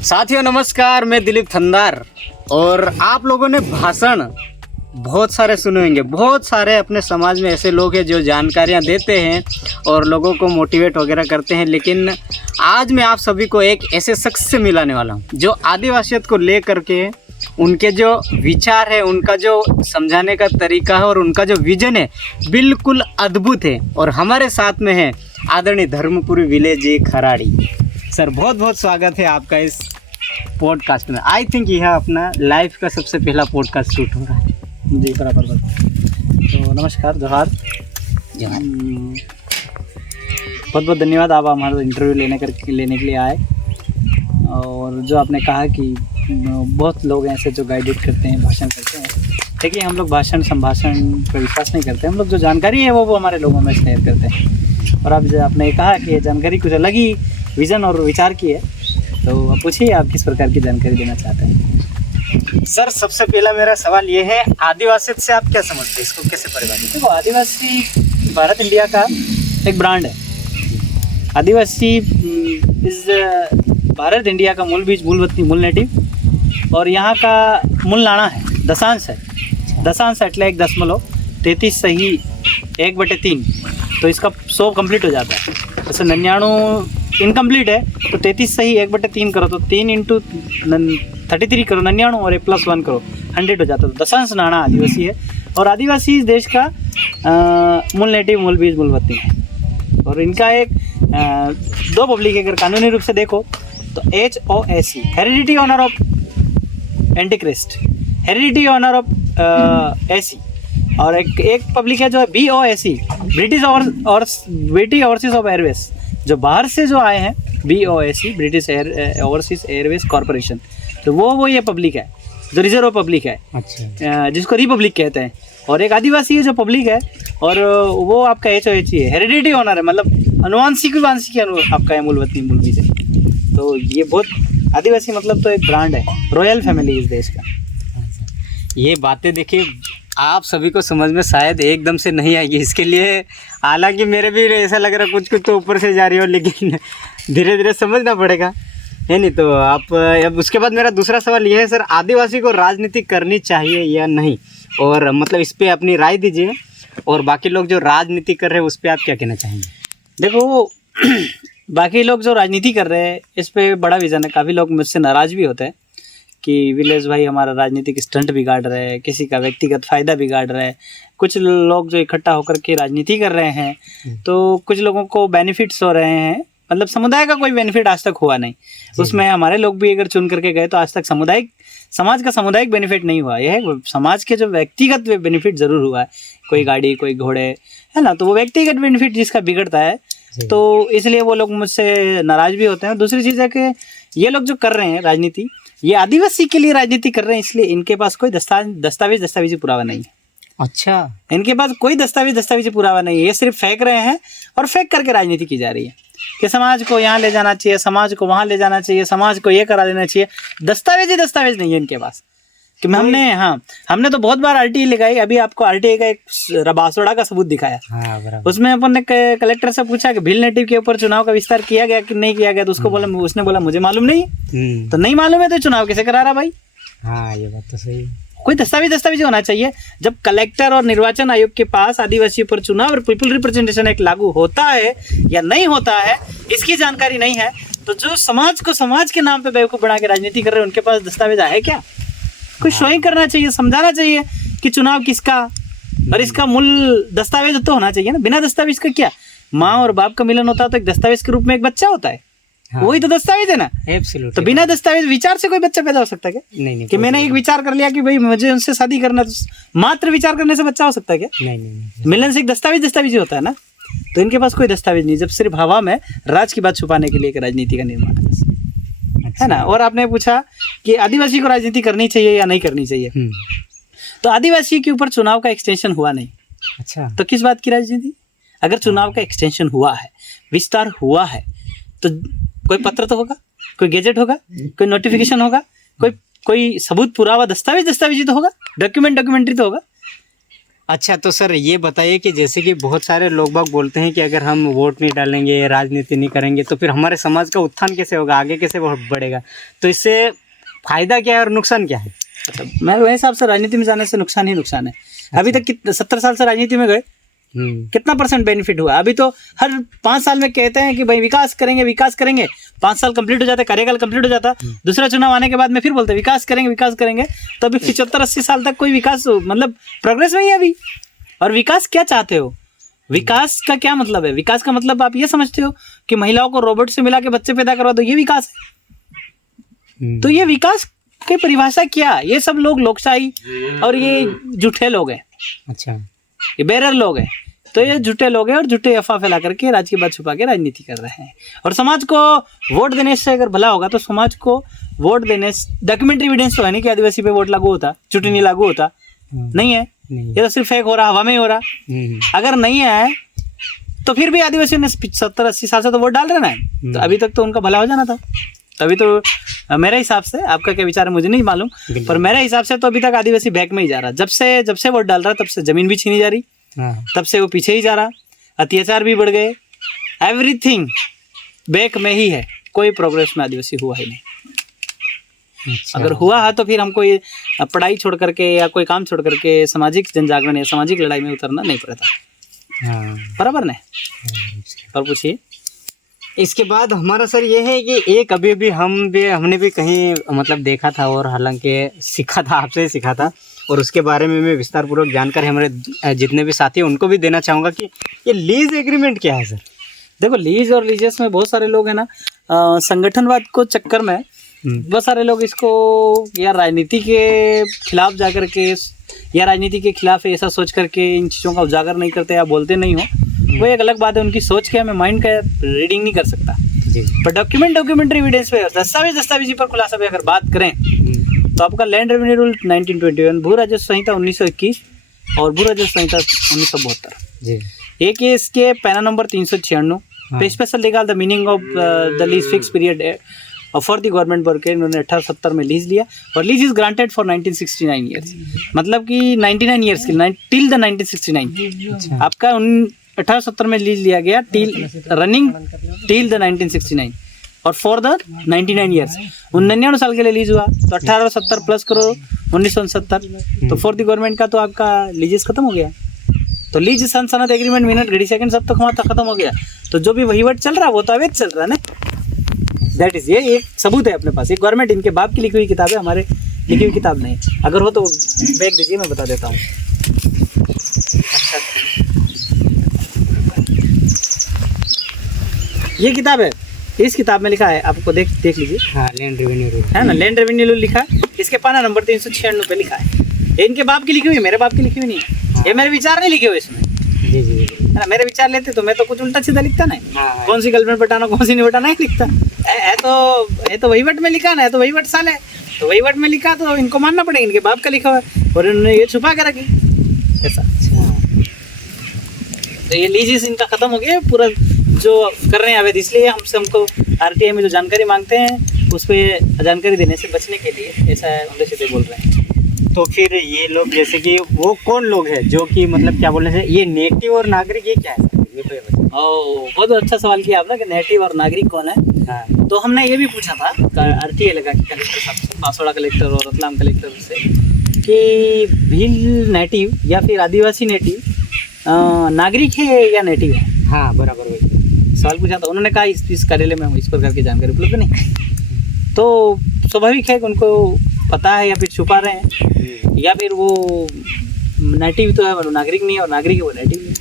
साथियों नमस्कार, मैं दिलीप थंदार। और आप लोगों ने भाषण बहुत सारे सुने होंगे। बहुत सारे अपने समाज में ऐसे लोग हैं जो जानकारियां देते हैं और लोगों को मोटिवेट वगैरह करते हैं। लेकिन आज मैं आप सभी को एक ऐसे शख्स से मिलाने वाला हूं जो आदिवासियत को ले करके उनके जो विचार है, उनका जो समझाने का तरीका है और उनका जो विजन है बिल्कुल अद्भुत है। और हमारे साथ में है आदरणीय धर्मपुरी विलेज जी खराड़ी। सर बहुत बहुत स्वागत है आपका इस पॉडकास्ट में। आई थिंक यह अपना लाइफ का सबसे पहला पॉडकास्ट शूट हो रहा है। जी बराबर। तो नमस्कार, जोहार। बहुत बहुत धन्यवाद, आप हमारा इंटरव्यू लेने के लिए आए। और जो आपने कहा कि बहुत लोग हैं ऐसे जो गाइडेड करते हैं, भाषण करते हैं। देखिए, हम लोग भाषण संभाषण पर विश्वास नहीं करते। हम लोग जो जानकारी है वो हमारे लोगों में शेयर करते हैं। और अब जो आपने कहा कि जानकारी कुछ अलग ही विज़न और विचार की है, तो आप पूछिए आप किस प्रकार की जानकारी देना चाहते हैं। सर सबसे पहला मेरा सवाल ये है, आदिवासियत से आप क्या समझते हैं, इसको कैसे परिभाषित? देखो, आदिवासी भारत इंडिया का एक ब्रांड है। आदिवासी इज भारत इंडिया का मूल बीज, मूल वतनी, मूल नेटिव। और यहाँ का मूल नाणा है, दशांश है। दशांश एटले 1.33 सही 1/3, तो इसका 100 कंप्लीट हो जाता है। जैसे 99 इनकम्प्लीट है तो 33 सही 1/3 करो तो 3 इंटू 33 करो 99 और +1 करो 100 हो जाता है। तो दशांश नाणा आदिवासी है। और आदिवासी इस देश का मूल नेटिव, मूल बीज, मूल वतनी है। और इनका एक दो पब्लिक है। अगर कानूनी रूप से देखो तो HOAC, heredity honour of antichrist, heredity honour of AC। और एक पब्लिक है जो है BOAC, British overseas of airways, जो बाहर से जो आए हैं। BOAC, British overseas airways corporation. तो वो ये पब्लिक है जो रिजर्व पब्लिक है। अच्छा। जिसको रिपब्लिक कहते हैं। और एक आदिवासी है जो पब्लिक है, और वो आपका HOAC है, हेरिडिटी ऑनर है, मतलब अनुवांशिक आपका है, मूल वतनी, मूल बीज है। तो ये बहुत आदिवासी मतलब तो एक ब्रांड है, रॉयल फैमिली इस देश का। ये बातें देखिए आप सभी को समझ में शायद एकदम से नहीं आएगी। इसके लिए हालांकि मेरे भी ऐसा लग रहा है कुछ कुछ तो ऊपर से जा रही हो, लेकिन धीरे धीरे समझना पड़ेगा, है नहीं? तो आप अब उसके बाद मेरा दूसरा सवाल ये है सर, आदिवासी को राजनीति करनी चाहिए या नहीं? और मतलब इस पर अपनी राय दीजिए। और बाकी लोग जो राजनीति कर रहे हैं उस पर आप क्या कहना चाहेंगे? देखो, बाकी लोग जो राजनीति कर रहे हैं इस पे बड़ा विजन है। काफ़ी लोग मुझसे नाराज़ भी होते हैं कि विलेज भाई हमारा राजनीतिक स्टंट बिगाड़ रहे हैं, किसी का व्यक्तिगत फ़ायदा बिगाड़ रहे हैं। कुछ लोग जो इकट्ठा होकर के राजनीति कर रहे हैं, तो कुछ लोगों को बेनिफिट्स हो रहे हैं। मतलब समुदाय का कोई बेनिफिट आज तक हुआ नहीं। उसमें हमारे लोग भी अगर चुन करके गए तो आज तक समाज का सामुदायिक बेनिफिट नहीं हुआ। यह समाज के जो व्यक्तिगत बेनिफिट ज़रूर हुआ है, कोई गाड़ी, कोई घोड़े, है ना। तो वो व्यक्तिगत बेनिफिट जिसका बिगड़ता है, तो इसलिए वो लोग मुझसे नाराज़ भी होते हैं। दूसरी चीज़ है कि ये लोग जो कर रहे हैं राजनीति, ये आदिवासी के लिए राजनीति कर रहे हैं, इसलिए इनके पास कोई दस्तावेजी पुरावा नहीं है। अच्छा, इनके पास कोई दस्तावेजी पुरावा नहीं है। ये सिर्फ फेंक रहे हैं और फेंक करके राजनीति की जा रही है कि समाज को यहाँ ले जाना चाहिए, समाज को वहाँ ले जाना चाहिए, समाज को ये करा देना चाहिए। दस्तावेज नहीं है इनके पास कि हमने तो बहुत बार RTI लगाई। अभी आपको RTI का एक बांसवाड़ा का सबूत दिखाया। हाँ बराबर। उसमें अपन ने कलेक्टर से पूछा कि भील नेटिव के ऊपर चुनाव का विस्तार किया गया कि नहीं किया गया, तो उसने बोला मुझे मालूम नहीं। तो नहीं मालूम है तो चुनाव कैसे करा रहा भाई? हाँ, ये बात तो सही है। कोई दस्तावेज होना चाहिए। जब कलेक्टर और निर्वाचन आयोग के पास आदिवासी पर चुनाव और पीपल रिप्रेजेंटेशन एक्ट लागू होता है या नहीं होता है, इसकी जानकारी नहीं है, तो जो समाज के नाम पे बेवकूफ बना के राजनीति कर रहे हैं, उनके पास दस्तावेज है क्या? कुछ शोइंग करना चाहिए, समझाना चाहिए कि चुनाव किसका, और इसका मूल दस्तावेज तो होना चाहिए ना। बिना दस्तावेज का क्या? माँ और बाप का मिलन होता है तो एक दस्तावेज के रूप में एक बच्चा होता है। हाँ। वही तो दस्तावेज है ना। एब्सोल्युटली। तो बिना दस्तावेज विचार से कोई बच्चा पैदा हो सकता है क्या? नहीं। कि मैंने एक विचार कर लिया कि भाई मुझे उनसे शादी करना, तो मात्र विचार करने से बच्चा हो सकता है क्या? नहीं। मिलन से एक दस्तावेज होता है ना। तो इनके पास कोई दस्तावेज नहीं, जब सिर्फ हवा में राज की बात छुपाने के लिए एक राजनीति का निर्माण है ना। और आपने पूछा कि आदिवासी को राजनीति करनी चाहिए या नहीं करनी चाहिए। तो आदिवासी के ऊपर चुनाव का एक्सटेंशन हुआ नहीं। अच्छा, तो किस बात की राजनीति? अगर चुनाव का एक्सटेंशन हुआ है, विस्तार हुआ है, तो कोई पत्र तो होगा, कोई गैजेट होगा, कोई नोटिफिकेशन होगा, कोई सबूत, पुरावा, दस्तावेजी तो होगा, डॉक्यूमेंट्री तो होगा। अच्छा, तो सर ये बताइए कि जैसे कि बहुत सारे लोग बाग बोलते हैं कि अगर हम वोट नहीं डालेंगे, राजनीति नहीं करेंगे तो फिर हमारे समाज का उत्थान कैसे होगा, आगे कैसे बढ़ेगा, तो इससे फायदा क्या है और नुकसान क्या है? अच्छा, मेरे हिसाब से राजनीति में जाने से नुकसान ही नुकसान है। अभी तक 70 साल से राजनीति में गए, कितना % बेनिफिट हुआ? अभी तो हर 5 साल में कहते हैं कि भाई विकास करेंगे विकास करेंगे, 5 साल कंप्लीट हो जाते, कार्यकाल कंप्लीट हो जाता, दूसरा चुनाव आने के बाद में फिर बोलते विकास करेंगे। तो अभी 75-80 साल तक कोई विकास मतलब प्रोग्रेस नहीं है अभी। और विकास क्या चाहते हो? विकास का क्या मतलब है? विकास का मतलब आप ये समझते हो कि महिलाओं को रोबोट से मिला के बच्चे पैदा करवा दो, ये विकास है? तो ये विकास की परिभाषा क्या? ये सब लोग लोकशाही और ये झूठे लोग हैं। अच्छा, ये बेरर लोग हैं। तो ये झूठे लोग हैं और झूठे अफवाह फैला करके राज की बात छुपा के राजनीति कर रहे हैं। और समाज को वोट देने से अगर भला होगा तो समाज को वोट देने से डॉक्यूमेंट्री एविडेंस तो है नहीं कि आदिवासी पे वोट लागू होता, चुटनी लागू होता, नहीं है। ये तो सिर्फ फेक हो रहा, हवा में ही हो रहा। अगर नहीं है तो फिर भी आदिवासियों ने 70-80 साल से तो वोट डाल रहे ना, तो अभी तक तो उनका भला हो जाना था। तभी तो मेरे हिसाब से, आपका क्या विचार है मुझे नहीं मालूम, पर मेरे हिसाब से तो अभी तक आदिवासी बैक में ही जा रहा। जब से वोट डाल रहा तब से जमीन भी छीनी जा रही, तब से वो पीछे ही जा रहा, अत्याचार भी बढ़ गए, एवरीथिंग बैक में ही है। कोई प्रोग्रेस में आदिवासी हुआ ही नहीं। अच्छा। अगर हुआ है तो फिर हमको ये पढ़ाई छोड़ करके या कोई काम छोड़ करके सामाजिक जनजागरण या सामाजिक लड़ाई में उतरना नहीं पड़ता। बराबर ने? और पूछिए। इसके बाद हमारा सर ये है कि एक अभी भी हमने भी कहीं मतलब देखा था, और हालांकि सीखा था, आपसे ही सीखा था, और उसके बारे में मैं विस्तार पूर्वक जानकारी हमारे जितने भी साथी हैं उनको भी देना चाहूँगा कि ये लीज एग्रीमेंट क्या है सर? देखो, लीज और लीजेस में बहुत सारे लोग हैं ना, संगठनवाद को चक्कर में बहुत सारे लोग इसको या राजनीति के खिलाफ जा करके या राजनीति के खिलाफ ऐसा सोच करके इन चीज़ों का उजागर नहीं करते या बोलते नहीं हो, वो एक अलग बात है। उनकी सोच के मैं माइंड का रीडिंग नहीं कर सकता जी। पर डॉक्यूमेंट्री एविडेंस पे दस्तावेजी पर खुलासा पे अगर बात करें तो आपका लैंड रेवेन्यू रूल 1921, भू राजस्व संहिता 1921 और भू राजस्व संहिता 1972 जी। एक ये इसके para number 396 special legal the meaning of the lease fix period for the government work, इन्होंने 1870 में लीज लिया और lease is granted for 1969 years, मतलब कि 99 ईयर्स की टिल द 1969। आपका 1870 में लीज लिया गया टिल रनिंग टिल द 1969 और फॉर द 99 ईयर्स 99 साल के लिए लीज हुआ। तो 1870 प्लस करो 1969, तो फॉर द गवर्नमेंट का तो आपका लीजेस खत्म हो गया। तो लीज सनद एग्रीमेंट मिनट घड़ी सेकंड सब तक वहाँ खत्म हो गया। तो जो भी वहीवट चल रहा है वो तो अवैध चल रहा है ना। दैट इज, ये एक सबूत है अपने पास। ये गवर्नमेंट इनके बाप की लिखी हुई किताब है, हमारे लिखी हुई किताब नहीं। अगर हो तो बैग दीजिए, मैं बता देता हूँ। ये किताब है, इस किताब में लिखा है, आपको देख लीजिए। हाँ, लैंड रेवेन्यू रूल है ना, लैंड रेवेन्यू रूल लिखा है। इसके पाना नंबर 396 पे लिखा है। ये इनके बाप की लिखी हुई, मेरे बाप की लिखी हुई नहीं है। ये मेरे विचार नहीं लिखे हुए इसमें, जी जी, है ना। मेरे विचार लेते तो मैं तो कुछ उल्टा सीधा लिखता नहीं। हाँ, कौन सी गर्लफ्रेंड बटाना कौन सी नहीं बटाना नहीं लिखता है तो वहीवट में लिखा ना, है तो वहीवट साल है, तो वहीवट में लिखा तो इनको मानना पड़ेगा। इनके बाप का लिखा हुआ है और इन्होंने ये छुपा के रखी ऐसा। तो ये लीजिस इनका खत्म हो गया पूरा, जो कर रहे हैं अवैध। इसलिए हमको आरटीआई में जो जानकारी मांगते हैं उस पर जानकारी देने से बचने के लिए ऐसा उल्टे सीधे बोल रहे हैं। तो फिर ये लोग जैसे कि वो कौन लोग हैं जो कि मतलब क्या बोलने से ये नेटिव और नागरिक ये क्या है सर? ये तो ये बताइए। बहुत अच्छा सवाल किया आपने कि नेटिव और नागरिक कौन है। हाँ। तो हमने ये भी पूछा था आरटीआई लगा के कलेक्टर साहब से, बांसवाड़ा कलेक्टर और रतलाम कलेक्टर से, कि भील नेटिव या फिर आदिवासी नेटिव नागरिक है या नेटिव है। हाँ, बराबर वही सवाल पूछा था। उन्होंने कहा इस कार्यालय में इस प्रकार की जानकारी उपलब्ध नहीं। तो स्वाभाविक है कि उनको पता है या फिर छुपा रहे हैं, या फिर वो नेटिव तो है वो नागरिक नहीं है और नागरिक है वो नेटिव नहीं।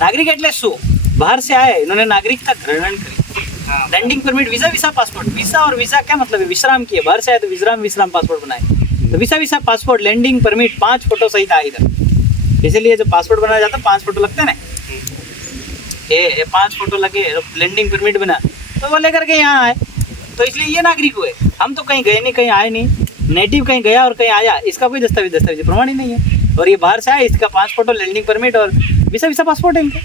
नागरिक एटले शो बाहर से आए, इन्होंने नागरिकता ग्रहण करी। Landing permit, visa passport. Visa और वीजा क्या मतलब है? विश्राम किए, बाहर से आए तो विश्राम पासपोर्ट बनाए। तो visa passport, landing permit, 5 photo सहित आए इधर। इसीलिए जो पासपोर्ट बनाया जाता है 5 फोटो लगते हैं ना, ये 5 फोटो लगे, लैंडिंग परमिट बना, तो वो लेकर के यहाँ आए, तो इसलिए ये नागरिक हुए। हम तो कहीं गए नहीं, कहीं आए नहीं। नेटिव कहीं गया और कहीं आया, इसका कोई दस्तावेज प्रमाण ही नहीं है। और ये बाहर से आया, इसका 5 फोटो, लैंडिंग परमिट और वीसा पासपोर्ट है इनका।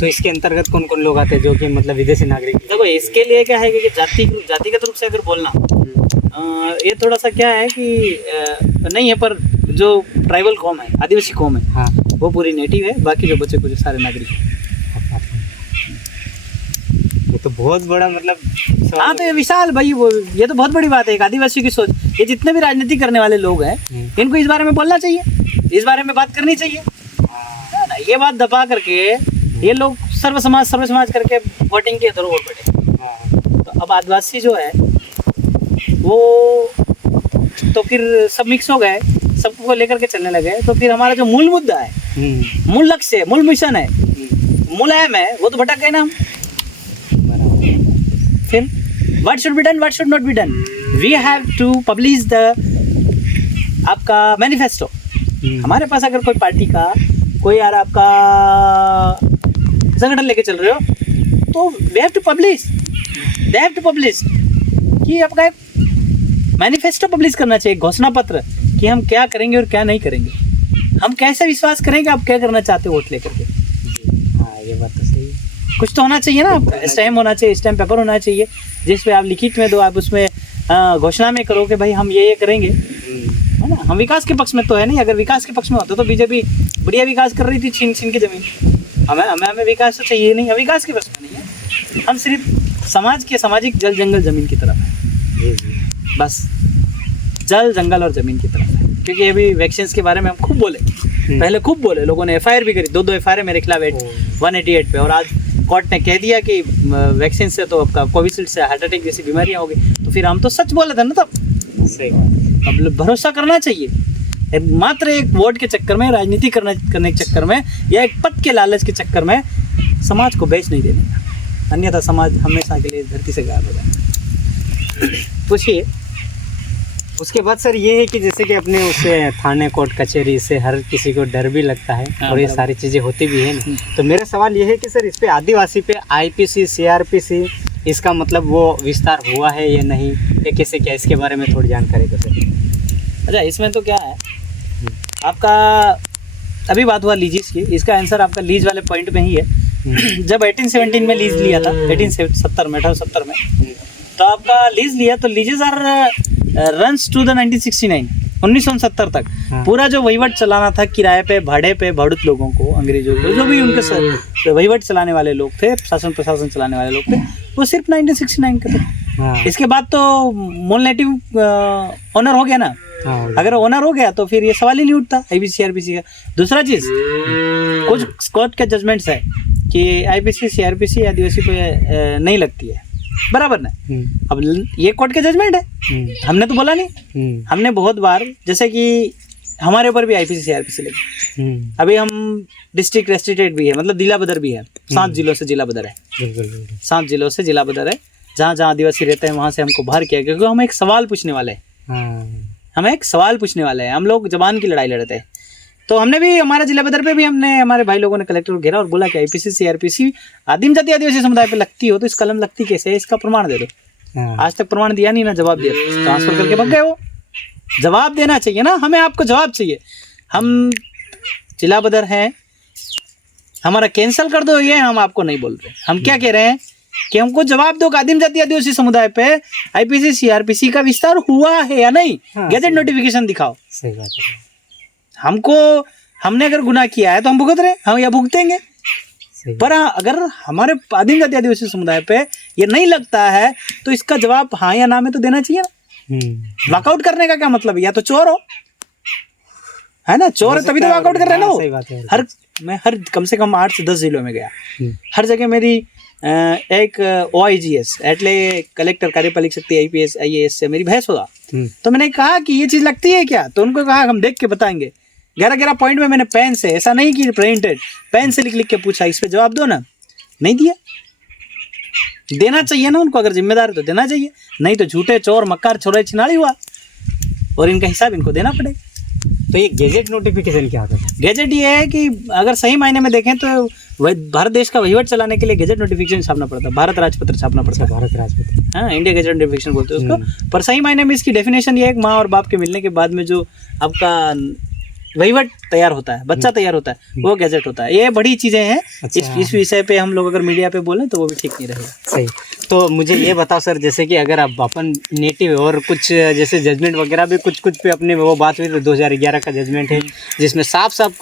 तो इसके अंतर्गत कौन कौन लोग आते हैं जो कि मतलब विदेशी नागरिक? देखो, इसके लिए क्या है कि जातिगत रूप से अगर बोलना, ये थोड़ा सा क्या है कि नहीं है, पर जो ट्राइबल कौम है, आदिवासी कौम है, हाँ वो पूरी नेटिव है, बाकी जो बचे कुछ सारे नागरिक हैं। ये तो बहुत बड़ा मतलब हाँ तो ये विशाल भाई, वो ये तो बहुत बड़ी बात है, एक आदिवासी की सोच। ये जितने भी राजनीति करने वाले लोग हैं, इनको इस बारे में बोलना चाहिए, इस बारे में बात करनी चाहिए, है ना। ये बात दबा करके ये लोग सर्व समाज करके वोटिंग के इधर उधर बैठे। तो अब आदिवासी जो है वो तो फिर सब मिक्स हो गए, सबको लेकर के चलने लगे। तो फिर हमारा जो मूल मुद्दा है, मूल लक्ष्य है, मूल मिशन है, मूल एम है, वो तो भटक गए ना हम। फिर what should be done, what should not be done? We have to publish the आपका मैनिफेस्टो। हमारे पास अगर कोई पार्टी का कोई यार आपका संगठन लेके चल रहे हो तो we have to publish, they have to publish कि आपका एक मैनिफेस्टो पब्लिश करना चाहिए, घोषणा पत्र कि हम क्या करेंगे और क्या नहीं करेंगे, हम कैसे विश्वास करेंगे आप क्या करना चाहते हो वोट लेकर के। हाँ ये बात तो सही है। कुछ तो होना चाहिए ना, स्टैम्प होना चाहिए, स्टैम्प पेपर होना चाहिए जिस पे आप लिखित में दो, आप उसमें घोषणा में करो कि भाई हम ये करेंगे, है ना। हम विकास के पक्ष में तो है नहीं, अगर विकास के पक्ष में होता तो बीजेपी बढ़िया विकास कर रही थी छीन छीन की जमीन। हमें विकास तो चाहिए नहीं, हम विकास के पक्ष में नहीं है, हम सिर्फ समाज के सामाजिक जल जंगल जमीन की तरफ है, बस जल जंगल और जमीन की तरफ है। क्योंकि अभी वैक्सीन के बारे में हम खूब बोले, पहले खूब बोले, लोगों ने FIR भी करी, 2 FIR मेरे खिलाफ 188 पे, और आज कोर्ट ने कह दिया कि वैक्सीन से तो आपका कोविशील्ड से हार्ट अटैक जैसी बीमारियां होगी। तो फिर हम तो सच बोले थे ना तब। सही बात। अब भरोसा करना चाहिए, मात्र एक वोट के चक्कर में, राजनीति करने के चक्कर में, या एक पद के लालच के चक्कर में समाज को बेच नहीं देने का, अन्यथा समाज हमेशा के लिए धरती से गायब हो जाएगा। पूछिए। उसके बाद सर ये है कि जैसे कि अपने उससे थाने कोर्ट कचहरी से हर किसी को डर भी लगता है, और ये सारी चीज़ें होती भी है ना। तो मेरा सवाल ये है कि सर इस पे आदिवासी पे IPC CRPC इसका मतलब वो विस्तार हुआ है या नहीं, या कैसे क्या, इसके बारे में थोड़ी जानकारी दो सर। अच्छा, इसमें तो क्या है आपका, अभी बात हुआ लीजिस की, इसका आंसर आपका लीज वाले पॉइंट में ही है। जब 1817 में लीज लिया था, 1870 में, तो आपका लीज लिया, तो leases are runs to the 1969 तक। पूरा जो वहीवट चलाना था किराए पे, भाड़े पे, भाड़ुत लोगों को, अंग्रेजों को, जो भी उनके वहीवट चलाने वाले लोग थे, शासन प्रशासन चलाने वाले लोग थे, वो सिर्फ 1969 के थे। इसके बाद तो मूल नेटिव ओनर हो गया ना। अगर ओनर हो गया तो फिर ये सवाल ही नहीं उठता IPC CRPC का। दूसरा चीज, कुछ कोर्ट के जजमेंट्स है कि IPC CRPC आदिवासी पे नहीं लगती है, बराबर ना। अब ये कोर्ट के जजमेंट है, हमने तो बोला नहीं। हमने बहुत बार, जैसे कि हमारे ऊपर भी IPC CRPC लगी, अभी हम डिस्ट्रिक्ट रेस्ट्रिक्टेड भी है, मतलब जिला बदर भी है, 7 जिलों से जिला बदर है, 7 जिलों से जिला बदर है। जहाँ जहाँ आदिवासी रहते हैं वहाँ से हमको बाहर किया, क्योंकि हम एक सवाल पूछने वाले हैं, हम एक सवाल पूछने वाले हैं, हम लोग जबान की लड़ाई लड़ते हैं। तो हमने भी हमारे जिला बदर पे भी हमने, हमारे भाई लोगों ने कलेक्टर को घेरा और बोला कि IPC CRPC आदिम जाति आदिवासी समुदाय पे लगती हो तो इस कलम लगती कैसे है, इसका प्रमाण दे दो। आज तक प्रमाण दिया नहीं ना, जवाब दिया, ट्रांसफर करके भाग गए। वो जवाब देना चाहिए ना, हमें आपको जवाब चाहिए। हम जिला बदर हैं, हमारा कैंसिल कर दो, ये हम आपको नहीं बोल रहे। हम क्या कह रहे हैं कि हमको जवाब दो, आदिम जाति आदिवासी समुदाय पे IPC CRPC का विस्तार हुआ है या नहीं, गैजेट नोटिफिकेशन दिखाओ। सही बात है। हमको, हमने अगर गुनाह किया है तो हम भुगत रहे, हम या भुगतेंगे। पर अगर हमारे आदिम जाति आदिवासी समुदाय पे ये नहीं लगता है तो इसका जवाब हाँ या ना में तो देना चाहिए ना। वॉकआउट करने का क्या मतलब है, या तो चोर हो, है ना, चोर है तभी तो वॉकआउट कर रहे हैं ना वो। मैं हर कम से कम 8 से 10 जिलों में गया, हर जगह मेरी एक OIGS एटले कलेक्टर कार्यपालिक शक्ति IPS IAS से मेरी बहस होगा। तो मैंने कहा कि ये चीज़ लगती है क्या, तो उनको कहा हम देख के बताएंगे। 11 पॉइंट में मैंने पेन से, ऐसा नहीं कि प्रिंटेड, पेन से लिख के पूछा, इस पे जवाब दो ना, नहीं दिया। देना चाहिए ना उनको, अगर जिम्मेदार है तो देना चाहिए, नहीं तो झूठे चोर मक्कार छोरे छिनाड़ी हुआ, और इनका हिसाब इनको देना पड़ेगा। तो ये गैजेट नोटिफिकेशन क्या होता है? गैजेट ये है कि अगर सही मायने में देखें तो भारत देश का वहीवट चलाने के लिए गैजेट नोटिफिकेशन छापना पड़ता है, भारत राजपत्र छापना पड़ता है। भारत राजपत्र, हाँ, इंडिया गैजेट नोटिफिकेशन बोलते हैं उसको। पर सही मायने में इसकी डेफिनेशन ये है कि माँ और बाप के मिलने के बाद में जो आपका वहीवट तैयार होता है, बच्चा तैयार होता है, वो गैजेट होता है। ये बड़ी चीजें हैं। इस विषय पे हम लोग अगर मीडिया पे बोलें तो वो भी ठीक नहीं रहेगा। सही। तो मुझे ये बताओ सर, जैसे कि अगर आप अपन नेटिव और कुछ जैसे जजमेंट वगैरह भी कुछ पे अपने वो बात हुई, तो 2011 का जजमेंट है जिसमें साफ साफ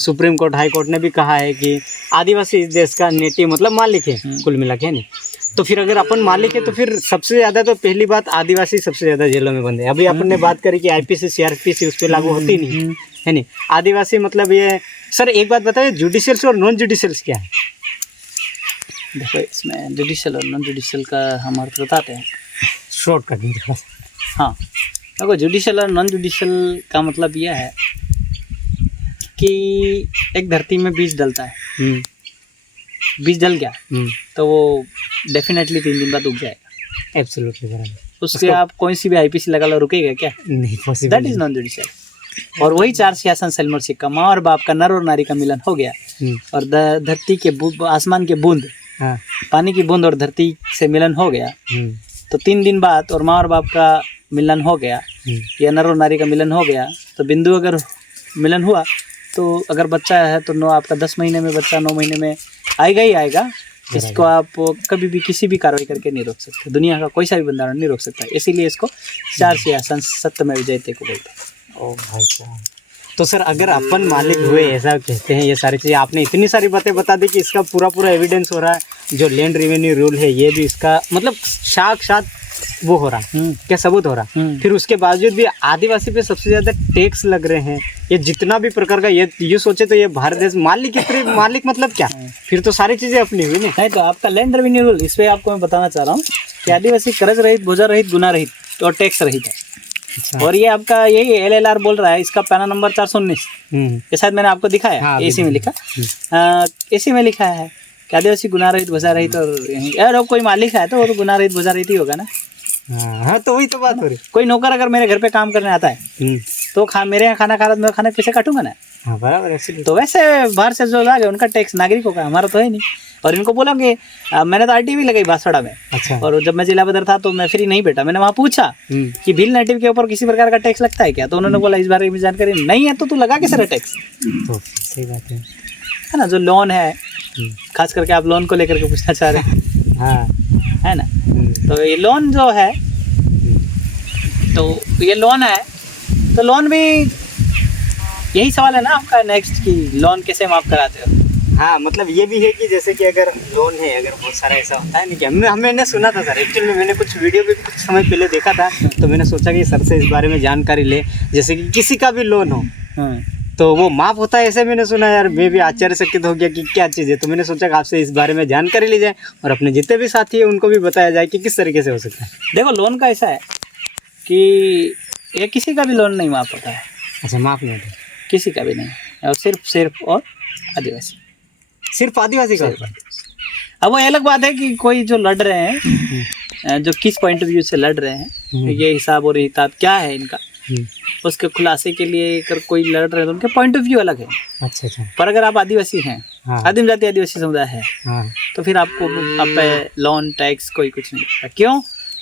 सुप्रीम कोर्ट, हाई कोर्ट ने भी कहा है कि आदिवासी इस देश का नेटिव मतलब मालिक है, कुल मिला के, है नहीं। तो फिर अगर अपन मालिक है तो फिर सबसे ज़्यादा तो पहली बात आदिवासी सबसे ज़्यादा जेलों में बंद है। अभी अपन ने बात करी कि आईपीसी सीआरपीसी उस पर लागू होती नहीं है नहीं। आदिवासी मतलब ये सर एक बात बताइए, जुडिशियल्स और नॉन जुडिशियल्स क्या है? देखो इसमें जुडिशियल और नॉन जुडिशियल का हम अर्थ बताते हैं, शॉर्ट कट में। हाँ देखो, जुडिशियल और नॉन जुडिशियल का मतलब यह है कि एक धरती में बीज डलता है, बीज डल गया तो वो डेफिनेटली 3 दिन बाद उग जाएगा। एब्सोल्युटली बराबर। उसके आप कोई सी भी आईपीसी लगा लो, रुकेगा क्या? नहीं possible. That is non judicial. और वही 4 सियासन सलमर सिक्का, माँ और बाप का, नर और नारी का मिलन हो गया, और धरती के आसमान के बूंद, हाँ, पानी की बूंद और धरती से मिलन हो गया, तो 3 दिन बाद और माँ और बाप का मिलन हो गया या नर और नारी का मिलन हो गया, तो बिंदु अगर मिलन हुआ तो अगर बच्चा है तो 9 आपका 10 महीने में बच्चा 9 महीने में आएगा ही आएगा। इसको आप कभी भी किसी भी कार्रवाई करके नहीं रोक सकते, दुनिया का कोई सा भी बंधारण नहीं रोक सकता। इसीलिए इसको 4 सियासन सत्यमेव जयते को बोलते हैं। ओ भाई साहब, तो सर अगर अपन मालिक हुए, ऐसा कहते हैं, ये सारी चीज़ें आपने इतनी सारी बातें बता दी कि इसका पूरा एविडेंस हो रहा है, जो लैंड रेवेन्यू रूल है ये भी इसका मतलब साक्षात वो हो रहा है, क्या सबूत हो रहा है। फिर उसके बावजूद भी आदिवासी पे सबसे ज़्यादा टैक्स लग रहे हैं। ये जितना भी प्रकार का ये सोचे तो ये भारत देश मालिक मालिक मतलब क्या, फिर तो सारी चीज़ें अपनी हुई नहीं। तो आपका लैंड रेवेन्यू रूल, इस पर आपको मैं बताना चाह रहा हूँ कि आदिवासी कर्ज रहित, बोझा रहित, गुना रहित और टैक्स रहित है। अच्छा। और ये आपका यही LLR बोल रहा है, इसका पैरा नंबर 419, ये शायद मैंने आपको दिखाया। हाँ, एसी में लिखा, एसी में लिखा है कि आदिवासी गुना रहित, बोझा रहित। और यार कोई मालिक है तो वो तो गुना रहित, बोझा रहित ही होगा ना। हाँ, तो वही तो बात हो रही। कोई नौकर अगर मेरे घर पे काम करने आता है तो मेरे यहाँ खाना खा रहा, मैं खाने के पैसे काटूंगा ना। हाँ बराबर है। तो वैसे बाहर से जो लागे उनका टैक्स नागरिकों का, हमारा तो है नहीं। और इनको बोला कि मैंने तो RTI भी लगाई बांसवाड़ा में। अच्छा। और जब मैं जिला बदर था तो मैं फ्री नहीं बैठा, मैंने वहाँ पूछा कि भील नेटिव के ऊपर किसी प्रकार का टैक्स लगता है क्या, तो उन्होंने बोला इस बारे में जानकारी नहीं है। तो तू लगा कैसे टैक्स? तो सही बात है ना। जो लोन है, खास करके आप लोन को लेकर के पूछना चाह रहे हैं, हाँ, है ना। तो ये लोन जो है, तो ये लोन है, तो लोन भी यही सवाल है ना आपका नेक्स्ट कि लोन कैसे माफ कराते हो। हाँ, मतलब ये भी है कि जैसे कि अगर लोन है, अगर बहुत सारा ऐसा होता है नहीं कि मैंने सुना था सर, एक्चुअली में मैंने कुछ वीडियो भी कुछ समय पहले देखा था, तो मैंने सोचा कि सर से इस बारे में जानकारी ले। जैसे कि किसी का भी लोन हो तो वो माफ़ होता है, ऐसे मैंने सुना। यार मैं भी आश्चर्यचकित हो गया कि क्या चीज़ है। तो मैंने सोचा कि आपसे इस बारे में जानकारी ली जाए और अपने जितने भी साथी हैं उनको भी बताया जाए कि किस तरीके से हो सकता है। देखो लोन का ऐसा है कि ये किसी का भी लोन नहीं माफ होता है। अच्छा, माफ़ नहीं होता किसी का भी नहीं, और सिर्फ और आदिवासी, सिर्फ आदिवासी का। अब वो अलग बात है कि कोई जो लड़ रहे हैं, जो किस पॉइंट ऑफ व्यू से लड़ रहे हैं, ये हिसाब और हिसाब क्या है इनका, उसके खुलासे के लिए अगर कोई लड़ रहे हैं तो उनके पॉइंट ऑफ व्यू अलग है। अच्छा अच्छा। पर अगर आप आदिवासी हैं, आदिम जाति आदिवासी समुदाय है, तो फिर आपको आप पे लोन टैक्स कोई कुछ नहीं लगता। क्यों?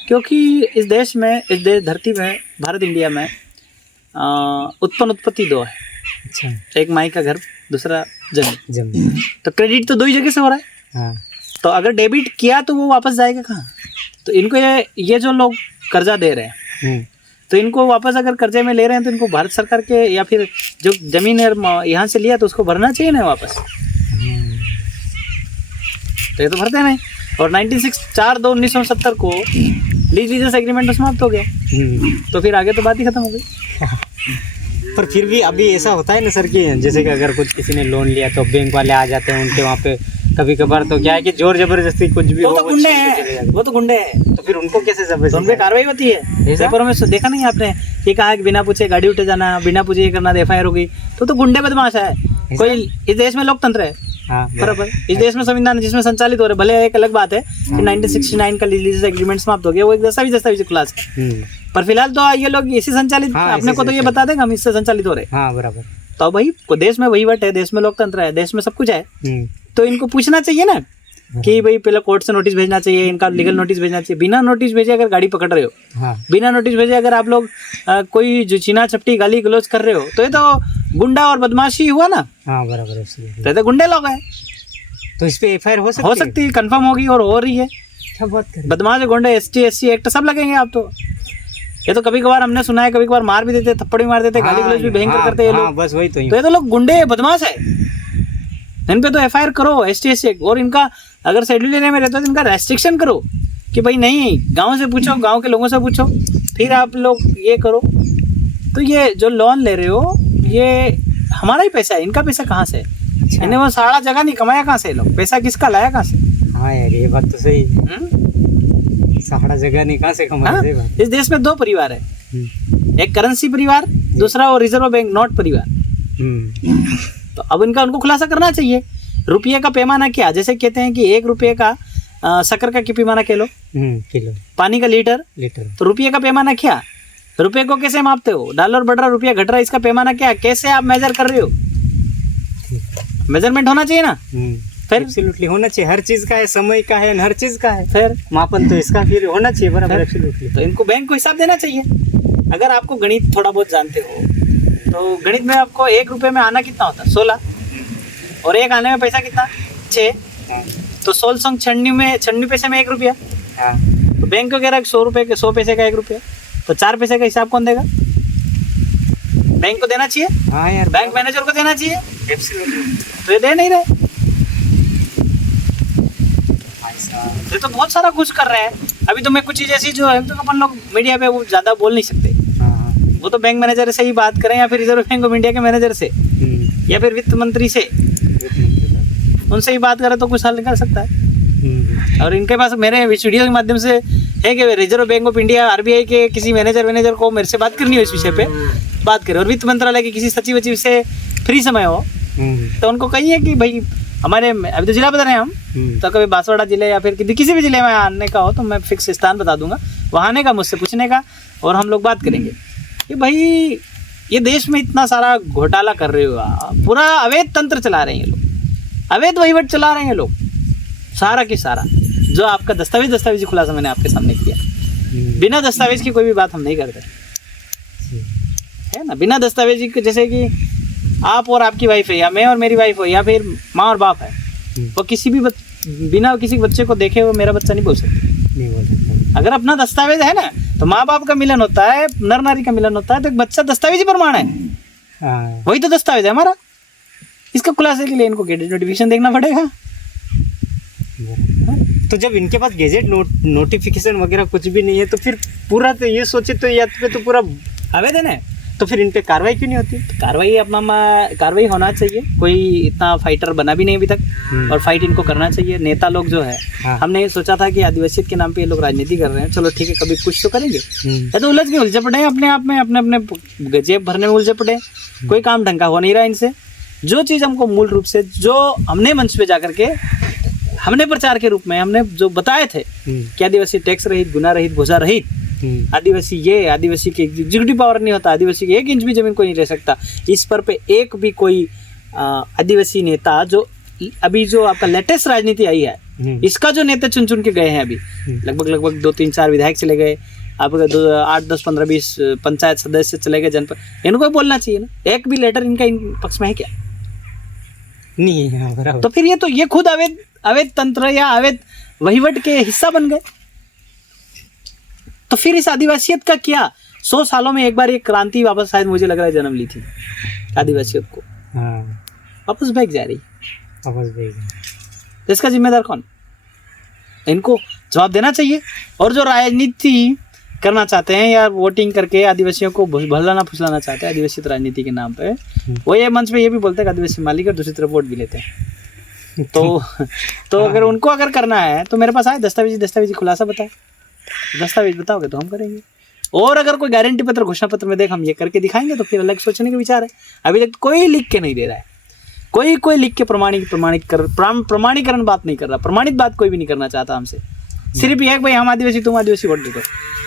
क्योंकि इस देश में, धरती में, भारत इंडिया में उत्पत्ति 2 है। अच्छा। एक माई का घर, दूसरा जमीन। तो क्रेडिट तो 2 ही जगह से हो रहा है। हाँ। तो अगर डेबिट किया तो वो वापस जाएगा कहाँ? तो इनको ये जो लोग कर्जा दे रहे हैं, तो इनको वापस अगर कर्जे में ले रहे हैं तो इनको भारत सरकार के या फिर जो जमीन है यहाँ से लिया तो उसको भरना चाहिए ना वापस। तो ये तो भरते नहीं। और 4/2/1970 को लीज एग्रीमेंट समाप्त हो गया, तो फिर आगे तो बात ही खत्म हो गई। पर फिर भी अभी ऐसा होता है ना सर कि जैसे कि अगर कुछ किसी ने लोन लिया तो बैंक वाले आ जाते हैं उनके वहाँ पे, कभी कभार तो क्या है कि जोर जबरदस्ती कुछ भी वो तो गुंडे हैं, वो तो गुंडे हैं। तो फिर उनको कैसे जबरदस्ती? तो उन पे कार्रवाई होती है। पेपरों में देखा नहीं आपने, ये कहा कि बिना पूछे गाड़ी उठे जाना, बिना पूछे ये करना, FIR होगी। तो गुंडे बदमाश है। कोई इस देश में लोकतंत्र है, बराबर। इस देश में संविधान जिसमें संचालित हो रहे, भले एक अलग बात है कि 1969 का लीज एग्रीमेंट समाप्त हो गया, वो एक दस्तावेज खुलासा है, पर फिलहाल तो ये लोग इसी संचालित, अपने को तो ये बता देंगे हम इससे संचालित हो रहे। हाँ बराबर। तो भाई देश में वहीवट है, देश में लोकतंत्र है, देश में सब कुछ है, तो इनको पूछना चाहिए ना कि भाई पहले कोर्ट से नोटिस भेजना चाहिए, इनका लीगल नोटिस भेजना चाहिए। बिना नोटिस भेजे अगर गाड़ी पकड़ रहे हो, बिना नोटिस भेजे अगर आप लोग कोई जो चीना चपटी गाली गलौज कर रहे हो, तो ये तो गुंडा और बदमाशी हुआ ना, हाँ बराबर है। तो गुंडे लोग हैं, तो इस पे एफआईआर हो सकती है, कंफर्म होगी और हो रही है। क्या बात कर बदमाश गुंडे ST SC एक्ट सब लगेंगे आप तो। ये तो कभी कभार हमने सुना है, कभी कभार मार भी देते, थप्पड़ भी मार देते, गाली गलौज भी भयंकर करते हैं ये लोग। बस वही तो ये तो लोग गुंडे बदमाश है, इन पे तो FIR करो ST SC एक्ट। और इनका अगर शेड्यूल एरिया में रहता है तो इनका रेस्ट्रिक्शन करो कि भाई नहीं, गाँव से पूछो, गाँव के लोगों से पूछो, फिर आप लोग ये करो। तो ये जो लोन ले रहे हो ये हमारा ही पैसा है, इनका पैसा कहाँ से है? इन्हें वो सारा जगह नहीं कमाया कहाँ से लोग, पैसा किसका लाया कहाँ से? हाँ यार ये बात तो सही है, सारा जगह नहीं कहाँ से कमाया। इस देश में 2 परिवार है, एक करेंसी परिवार, दूसरा वो रिजर्व बैंक नोट परिवार। तो अब इनका उनको खुलासा करना चाहिए। रुपये का पैमाना क्या, जैसे कहते हैं कि 1 रुपये का शक्कर का पैमाना किलो, पानी का लीटर, तो रुपये का पैमाना क्या, रुपये को कैसे मापते हो? डॉलर बढ़ रहा, रुपया घट रहा, इसका पैमाना क्या, कैसे आप मेजर कर रहे हो? मेजरमेंट होना चाहिए ना, फिर एब्सोल्युटली होना चाहिए, हर चीज का है, समय का है, हर चीज का है, फिर मापन तो इसका फिर होना चाहिए बराबर। एब्सोल्युटली तो इनको बैंक को हिसाब देना चाहिए। अगर आपको गणित थोड़ा बहुत जानते हो तो गणित में आपको 1 रुपये में आना कितना होता है? 16, और 1 आने में पैसा कितना? 6। तो 16 संग 96 पैसे में 1 रुपया। तो बैंक को कह रहा है 100 पैसे का 1 रुपया, तो 4 पैसे का हिसाब कौन देगा? बैंक को देना चाहिए। हाँ यार, बैंक मैनेजर को देना चाहिए। तो ये दे नहीं रहे, ये तो बहुत सारा कुछ कर रहे हैं। अभी तो मैं कुछ चीज़ ऐसी जो है तो अपन लोग मीडिया पे वो ज़्यादा बोल नहीं सकते, वो तो बैंक मैनेजर से ही बात करें या फिर रिजर्व बैंक ऑफ इंडिया के मैनेजर से या फिर वित्त मंत्री से, उनसे ही बात करें तो कुछ हल निकल सकता है। और इनके पास मेरे वीडियो के माध्यम से है कि reserve bank of India RBI के किसी मैनेजर को मेरे से बात करनी हो इस विषय पे बात करें, और वित्त मंत्रालय के किसी सचिव से फ्री समय हो तो उनको कहिए कि भाई हमारे अभी तो जिला बता रहे हैं हम, तो कभी बांसवाड़ा जिले या फिर किसी भी जिले में आने का हो तो मैं फिक्स स्थान बता दूंगा, वहाँ आने का, मुझसे पूछने का, और हम लोग बात करेंगे कि भाई ये देश में इतना सारा घोटाला कर रहे हो, पूरा अवैध तंत्र चला रहे हैं ये लोग, अवैध वहीवट चला रहे हैं लोग, सारा की सारा। जो आपका दस्तावेजी खुलासा मैंने आपके सामने किया, बिना दस्तावेज की कोई भी बात हम नहीं करते, है ना। बिना दस्तावेजी के, जैसे कि आप और आपकी वाइफ है, या मैं और मेरी वाइफ हो, या फिर माँ और बाप है, वो किसी भी बिना किसी बच्चे को देखे वो मेरा बच्चा नहीं बोल सकते। अगर अपना दस्तावेज है ना, तो माँ बाप का मिलन होता है, नर नारी का मिलन होता है, तो एक बच्चा दस्तावेजी प्रमाण है, वही तो दस्तावेज है हमारा। इसका खुलासे के लिए इनको गेजेट नोटिफिकेशन देखना पड़ेगा। तो जब इनके पास गेजेट नोटिफिकेशन वगैरह कुछ भी नहीं है तो फिर पूरा तो ये सोचे तो या तो पूरा आवेदन है, तो फिर इन पे कार्रवाई क्यों नहीं होती? कार्रवाई होना चाहिए। कोई इतना फाइटर बना भी नहीं अभी तक, और फाइट इनको करना चाहिए। नेता लोग जो है, हमने ये सोचा था कि आदिवासियत के नाम पे ये लोग राजनीति कर रहे हैं, चलो ठीक है, कभी कुछ तो करेंगे, या तो उलझे पड़े हैं अपने आप में, अपने जेब भरने में उलझे पड़े, कोई काम ढंग का हो नहीं रहा इनसे। जो चीज़ हमको मूल रूप से, जो हमने मंच पे जा करके हमने प्रचार के रूप में हमने जो बताए थे कि आदिवासी टैक्स रहित, गुना रहित, भूसा रहित, आदिवासी के एग्जीक्यूटिव पावर नहीं होता, आदिवासी के 1 इंच भी जमीन कोई नहीं रह सकता, इस पर पे एक भी कोई आदिवासी नेता, जो अभी जो आपका लेटेस्ट राजनीति आई है, इसका जो नेता चुन के गए हैं अभी, लगभग 2, 3, 4 विधायक चले गए, आपका 8, 10, 15, 20 पंचायत सदस्य चले गए, जनपद, इनको बोलना चाहिए ना, एक भी लेटर इनका इन पक्ष में है क्या? नहीं है। तो फिर ये खुद अवैध तंत्र या अवैध वहीवट के हिस्सा बन गए। तो फिर इस आदिवासियत का क्या? 100 सालों में एक बार ये क्रांति वापस, शायद मुझे लग रहा है, जन्म ली थी आदिवासियत को, वापस बैठ जा रही, तो इसका जिम्मेदार कौन? इनको जवाब देना चाहिए। और जो राजनीति करना चाहते हैं या वोटिंग करके आदिवासियों को भलाना फुसलाना चाहते हैं आदिवासी राजनीति के नाम पे, वो ये मंच पे ये भी बोलते हैं कि आदिवासी मालिक, और दूसरी तरफ वोट भी लेते हैं। तो अगर उनको करना है तो मेरे पास आए दस्तावेजी खुलासा बताए, दस्तावेज बताओगे तो हम करेंगे। और अगर कोई गारंटी पत्र, घोषणा पत्र में देख हम ये करके दिखाएंगे तो फिर अलग सोचने का विचार है। अभी तक कोई लिख के नहीं दे रहा है, कोई लिख के प्रमाणीकरण बात नहीं कर रहा, प्रमाणित बात कोई भी नहीं करना चाहता हमसे। सिर्फ ये है भाई हम आदिवासी, तुम आदिवासी, वोट दे दो,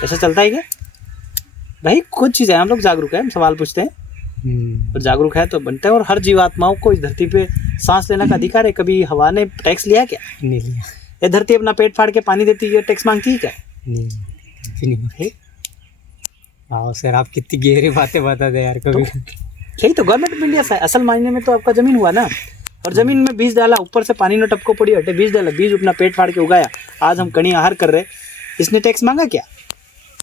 ऐसा चलता है क्या भाई? कुछ चीज़ है, हम लोग जागरूक है, हम सवाल पूछते हैं, और जागरूक है तो बनते हैं। और हर जीवात्माओं को इस धरती पे सांस लेने का अधिकार है। कभी हवा ने टैक्स लिया क्या? नहीं लिया। ये धरती अपना पेट फाड़ के पानी देती है, टैक्स मांगती है क्या? नहीं। सर आप कितनी गहरी बातें बताते यार कभी। यही तो गवर्नमेंट ऑफ इंडिया लिया, असल मायने में तो आपका जमीन हुआ ना। और जमीन में बीज डाला, ऊपर से पानी न टपको पड़ी, हटे बीज डाला, बीज अपना पेट फाड़ के उगाया, आज हम कणी आहार कर रहे, इसने टैक्स मांगा क्या?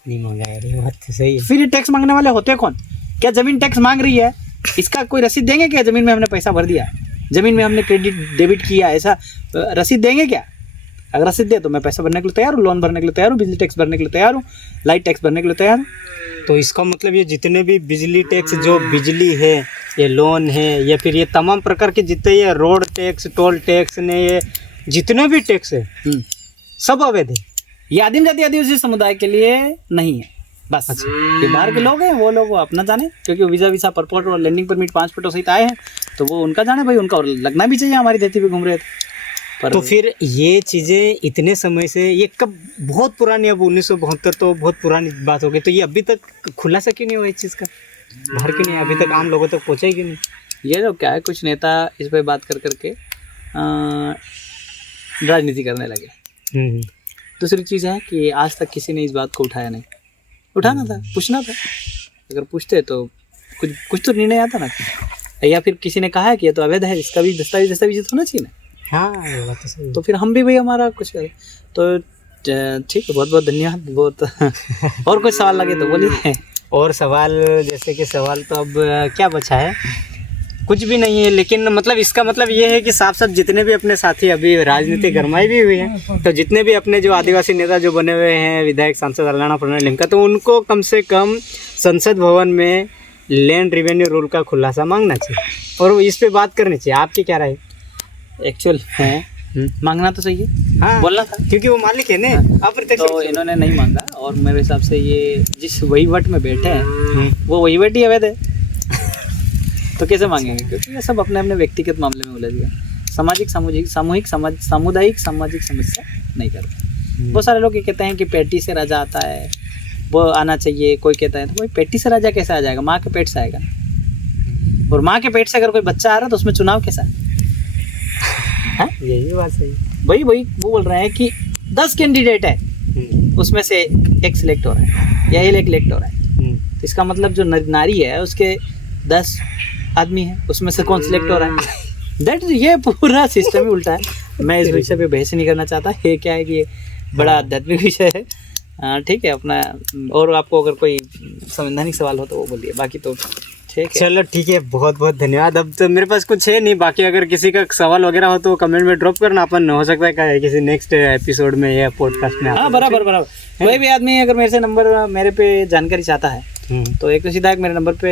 नहीं मांगा यार, ये बात तो सही है। फिर ये टैक्स मांगने वाले होते कौन? क्या जमीन टैक्स मांग रही है? इसका कोई रसीद देंगे क्या? जमीन में हमने पैसा भर दिया, जमीन में हमने क्रेडिट डेबिट किया, ऐसा रसीद देंगे क्या? अगर रसीद दे तो मैं पैसा भरने के लिए तैयार हूँ, लोन भरने के लिए तैयार हूँ, बिजली टैक्स भरने के लिए तैयार हूँ, लाइट टैक्स भरने के लिए तैयार हूँ। तो इसका मतलब ये जितने भी बिजली टैक्स, जो बिजली है, ये लोन है, या फिर ये तमाम प्रकार के जितने ये रोड टैक्स, टोल टैक्स ने, ये जितने भी टैक्स है सब अवैध है। ये आदिम जाति आदिवासी समुदाय के लिए नहीं है बस। ये बाहर के लोग हैं, वो लोग वो अपना जाने, क्योंकि वीज़ा वीसा पासपोर्ट और लैंडिंग परमिट 5 फोटो सहित आए हैं, तो वो उनका जाने भाई, उनका लगना भी चाहिए हमारी धरती पे घूम रहे थे। पर तो फिर ये चीज़ें इतने समय से, ये कब, बहुत पुरानी, अब 1972 तो बहुत पुरानी बात हो गई, तो ये अभी तक खुलासा क्यों नहीं हुआ इस चीज़ का? बाहर क्यों नहीं, अभी तक आम लोगों तक पहुँचा ही क्यों नहीं? ये लोग क्या है, कुछ नेता इस पर बात कर करके राजनीति करने लगे। दूसरी चीज़ है कि आज तक किसी ने इस बात को उठाया नहीं। उठाना था, पूछना था, अगर पूछते तो कुछ तो निर्णय आता ना। या फिर किसी ने कहा है कि ये तो अवैध है, इसका भी दस्तावेज होना चाहिए ना। हाँ, ये बात तो सही है। तो फिर हम भी भाई हमारा कुछ करें। तो ठीक है, बहुत बहुत धन्यवाद। बहुत और कुछ सवाल लगे तो बोलिए। और सवाल, जैसे कि सवाल तो अब क्या बचा है, कुछ भी नहीं है, लेकिन मतलब इसका मतलब ये है कि साफ साफ जितने भी अपने साथी, अभी राजनीति गरमाई भी हुई है, तो जितने भी अपने जो आदिवासी नेता जो बने हुए हैं, विधायक, सांसद अल्लाना प्रणय लिमका, तो उनको कम से कम संसद भवन में लैंड रेवेन्यू रूल का खुलासा मांगना चाहिए और इस पे बात करनी चाहिए। आपकी क्या राय? एक्चुअल है, मांगना तो सही है, हाँ, बोलना था, क्योंकि वो मालिक है ना, अप्रत्यक्ष। तो इन्होंने नहीं मांगा, और मेरे हिसाब से ये जिस वहीवट में बैठे हैं वो वहीवट ही अवैध है। तो कैसे मांगेंगे? क्योंकि ये सब अपने अपने व्यक्तिगत मामले में उलझ गए। सामुदायिक सामाजिक समस्या नहीं करते। बहुत सारे लोग ये कहते हैं कि पेटी से राजा आता है, वो आना चाहिए। कोई कहता है तो भाई पेटी से राजा कैसे आ जाएगा? माँ के पेट से आएगा। और माँ के पेट से अगर कोई बच्चा आ रहा है तो उसमें चुनाव कैसा है? यही बात सही। वही वो बोल रहे हैं कि 10 कैंडिडेट है, उसमें से एक सिलेक्ट हो रहा है या एक इलेक्ट हो रहा है, तो इसका मतलब जो नारी है उसके 10 आदमी है, उसमें से कौन सिलेक्ट हो रहा है? दैट ये पूरा सिस्टम ही उल्टा है। मैं इस विषय पे बहस नहीं करना चाहता। ये क्या है कि ये बड़ा आध्यात्मिक विषय है। ठीक है अपना, और आपको अगर कोई संवैधानिक सवाल हो तो वो बोलिए, बाकी तो ठीक है। चलो ठीक है, बहुत बहुत धन्यवाद। अब तो मेरे पास कुछ है नहीं, बाकी अगर किसी का सवाल वगैरह हो तो कमेंट में ड्रॉप करना, अपन हो सकता है किसी नेक्स्ट एपिसोड में या पॉडकास्ट में। हाँ बराबर। कोई भी आदमी अगर मेरे से नंबर, मेरे पे जानकारी चाहता है तो एक तो सीधा मेरे नंबर पे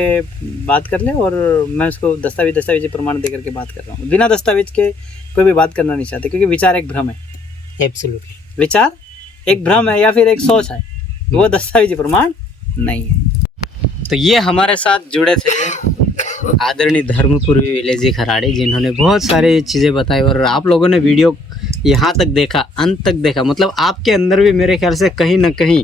बात कर ले, और मैं उसको दस्तावेज प्रमाण दे करके बात कर रहा हूँ। बिना दस्तावेज के कोई भी बात करना नहीं चाहते, क्योंकि विचार एक भ्रम है। एब्सोल्युटली, विचार एक भ्रम है या फिर एक सोच है, वो दस्तावेजी प्रमाण नहीं है। तो ये हमारे साथ जुड़े थे आदरणीय धर्मपुरी विलेज जी खराड़े, जिन्होंने बहुत सारी चीज़ें बताई, और आप लोगों ने वीडियो यहाँ तक देखा, अंत तक देखा, मतलब आपके अंदर भी मेरे ख्याल से कहीं ना कहीं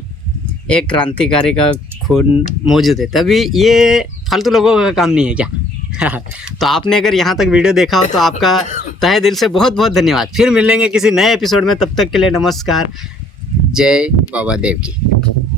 एक क्रांतिकारी का खून मौजूद है, तभी ये फालतू लोगों का काम नहीं है क्या। तो आपने अगर यहाँ तक वीडियो देखा हो तो आपका तहे दिल से बहुत बहुत धन्यवाद। फिर मिलेंगे किसी नए एपिसोड में, तब तक के लिए नमस्कार। जय बाबा देव की।